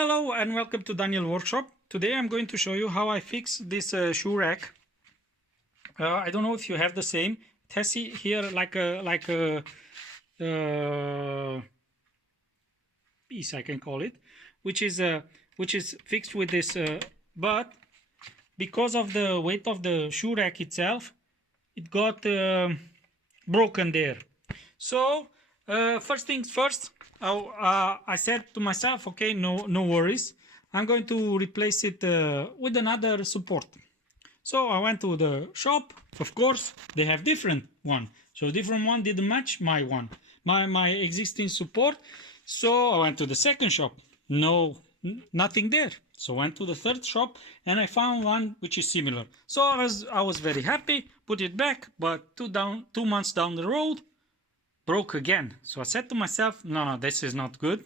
Hello and welcome to Daniel Workshop. Today I'm going to show you how I fix this shoe rack. I don't know if you have the same. It has here like a piece, I can call it, which is fixed with this. But because of the weight of the shoe rack itself, it got broken there. So first things first. I said to myself, okay, no worries. I'm going to replace it with another support. So I went to the shop. Of course, they have different one. So different one didn't match my one, my existing support. So I went to the second shop. Nothing there. So I went to the third shop and I found one which is similar. So I was very happy. Put it back, but 2 months down the road, broke again. So I said to myself, no, this is not good.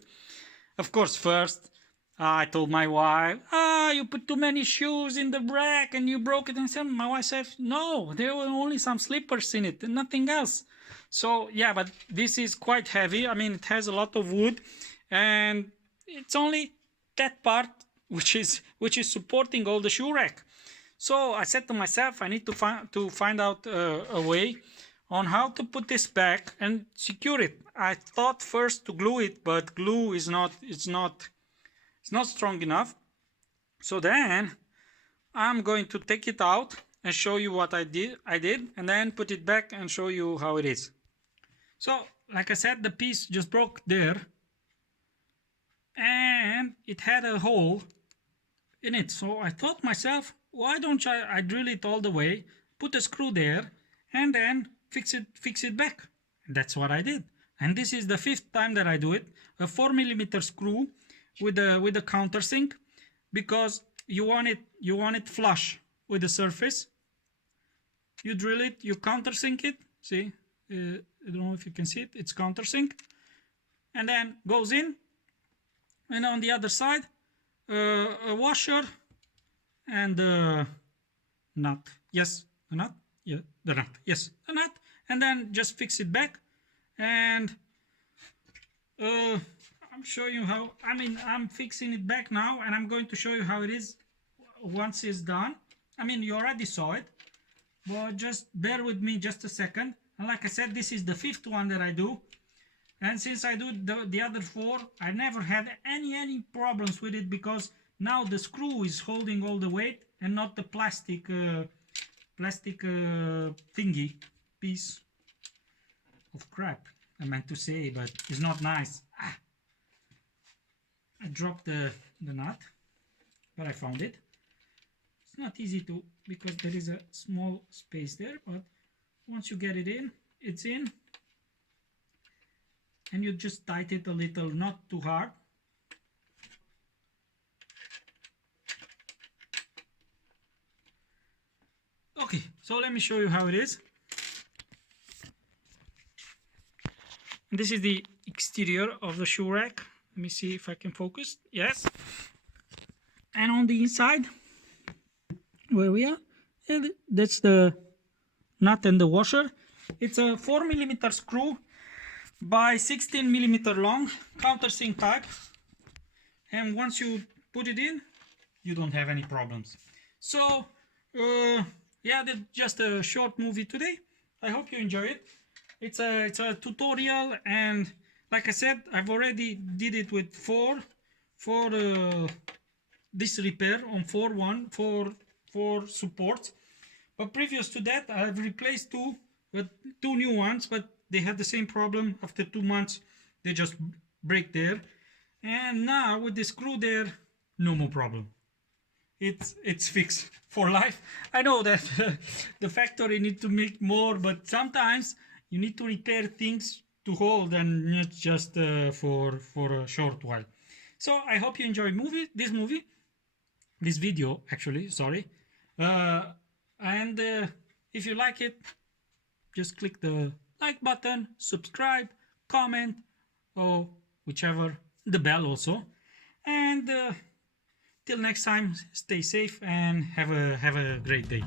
Of course, first I told my wife, you put too many shoes in the rack and you broke it. And my wife said, no, there were only some slippers in it and nothing else. So yeah, but this is quite heavy. I mean, it has a lot of wood and it's only that part which is supporting all the shoe rack. So I said to myself, I need to find out a way on how to put this back and secure it. I thought first to glue it, but glue is not strong enough. So then I'm going to take it out and show you what I did, and then put it back and show you how it is. So like I said, the piece just broke there and it had a hole in it. So I thought myself, why don't I drill it all the way, put a screw there, and then fix it back. And that's what I did. And this is the 5th time that I do it. A 4mm screw with a countersink, because you want it flush with the surface. You drill it, you countersink it. See, I don't know if you can see it. It's countersink, and then goes in. And on the other side, a washer and a nut. Yes, a nut. Yeah, the nut. Yes, the nut. And then just fix it back. And I'm showing you how. I mean, I'm fixing it back now, and I'm going to show you how it is once it's done. I mean, you already saw it, but just bear with me just a second. And like I said, this is the 5th one that I do. And since I do the other 4, I never had any problems with it, because now the screw is holding all the weight and not the plastic thingy piece of crap, I meant to say, but it's not nice. I dropped the nut, but I found it. It's not easy to, because there is a small space there, but once you get it in, it's in. And you just tighten it a little, not too hard. Okay, so let me show you how it is. And this is the exterior of the shoe rack. Let me see if I can focus. Yes. And on the inside, where we are, that's the nut and the washer. It's a 4mm screw by 16mm long, countersink type. And once you put it in, you don't have any problems. So yeah, that's just a short movie today. I hope you enjoy it. It's a tutorial, and like I said, I've already did it with four this repair on four supports. But previous to that, I've replaced two new ones, but they had the same problem. After 2 months, they just break there. And now with the screw there, no more problem. It's fixed for life. I know that the factory need to make more, but sometimes you need to repair things to hold, and not just for a short while. So I hope you enjoy this video actually, sorry. And if you like it, just click the like button, subscribe, comment, or whichever, the bell also. And till next time, stay safe and have a great day.